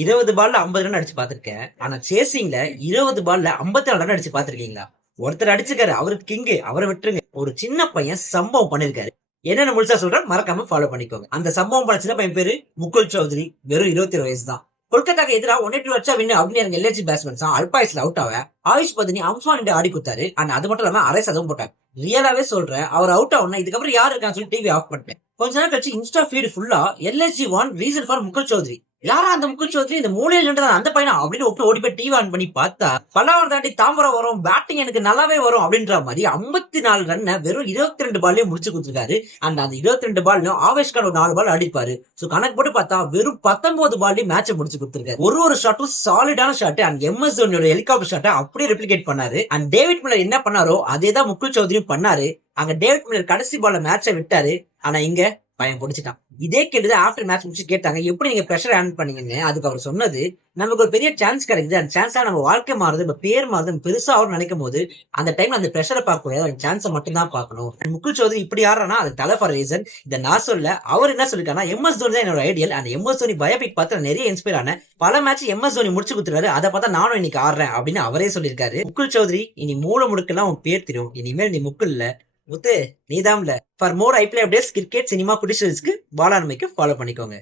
20 பால்ல 50 ரன் அடிச்சு பாத்திருக்கேன். ஆனா சேசிங்ல 20 பால்ல 54 ரன் அடிச்சு பாத்திருக்கீங்களா? ஒருத்தர் அடிச்சுக்காரு, அவருக்கு கிங்கு, அவரை விட்டுருங்க. ஒரு சின்ன பையன் சம்பவம் பண்ணிருக்காரு. என்னென்ன முழுசா சொல்றேன், மறக்காம ஃபாலோ பண்ணிக்கோங்க. அந்த சம்பவம் பண்ண சின்ன பையன் பேரு முகுல் சௌத்ரி. வெறும் 27 வயசு தான். கொல்கத்தாக்கு எதிராக 180 வச்சா வின்னு அப்படின்னு எல்ஏசி பேட்ஸ்மேன்ஸ் அல்பாய்ஸ்ல அவுட் ஆக ஆயுஷ் பத்தினி அம்ஃபான் ஆடி கொடுத்தாரு. அண்ட் அது மட்டும் இல்லாம அரை சதம் போட்டாங்க. ரியலாவே சொல்றேன், அவர் அவுட் ஆகணும். இதுக்கப்புறம் யாரு இருக்கான்னு சொல்லி டிவி ஆஃப் பண்ணிட்டேன். கொஞ்ச நேரம் கழிச்சு இன்ஸ்டா ஃபீட் ஃபுல்லா LSG one reason for Mukul Chaudhary. யாரா அந்த முகுல் சௌத்ரி? இந்த மூலையில் நின்றது அந்த பையனா அப்படின்னு விட்டு ஓடி போய் டிவி ஆன் பண்ணி பார்த்தா, பல்லாவரம் தாண்டி தாம்பரம் வரும், பேட்டிங் எனக்கு நல்லாவே வரும் அப்படின்ற மாதிரி 54 ரன்னை வெறும் 22 பால்லயே முடிச்சு கொடுத்துருக்காரு. அந்த 22 பால்ல ஆவேஷ் கான் ஒரு 4 பால் அடிப்பாரு. சோ கணக்கு போட்டு பார்த்தா வெறும் 19 பால்லயே மேட்சை முடிச்சு கொடுத்துருக்காரு. ஒரு ஷாட்டும் சாலிடான ஷாட். அண்ட் எம்எஸ் தோனியோட ஹெலிகாப்டர் ஷாட்டை அப்படியே ரெப்ளிகேட் பண்ணாரு. அண்ட் டேவிட் மில்லர் என்ன பண்ணாரோ அதே தான் முகுல் சௌத்ரியும் பண்ணாரு. அங்க டேவிட் மில்லர் கடைசி பால்ல மேட்சை விட்டாரு. ஆனா இங்க பையன் பிடிச்சிட்டான். இதே கேட்டுதான் ஆஃப்டர் மேட்ச் முடிச்சு கேட்டாங்க, எப்படி நீங்க பிரஷர் ஹேண்டில் பண்ணீங்கன்னு. அதுக்கு அவர் சொன்னது, நமக்கு ஒரு பெரிய சான்ஸ் கிடைக்குது. அந்த சான்ஸா நம்ம வாழ்க்கை மாறுது, நம்ம பேர் மாறுது, பெருசா அவர் நினைக்கும் போது அந்த டைம்ல அந்த பிரஷரை பார்க்க முடியாது, அந்த சான்ஸை மட்டும் தான் பார்க்கணும். முகுல் சௌத்ரி இப்படி ஆடுறானா அது தலை ஃபார் ரீசன். இதை நான் சொல்ல, அவர் என்ன சொல்லிருக்காருன்னா, எம்எஸ் தோனி தான் என்னோட ஐடியல். அந்த எம்எஸ் தோனி பயோபிக் பார்த்து நான் நிறைய இன்ஸ்பயர் ஆன. பல மேட்ச் எம்எஸ் தோனி முடிச்சு கொடுத்துருக்காரு. அதை பார்த்தா நானும் இன்னைக்கு ஆடுறேன் அப்படின்னு அவரே சொல்லியிருக்காரு. முகுல் சௌத்ரி, இனி மூல முடுக்கெல்லாம் உன் பேர் தெரியும். இனிமேல் நீ முக்குல் இல்ல, முத்து நீதாம்ல. For more IPL updates, cricket, cinema, புடிச்சதுக்கு பாலாண்மைக்கு ஃபாலோ பண்ணிக்கோங்க.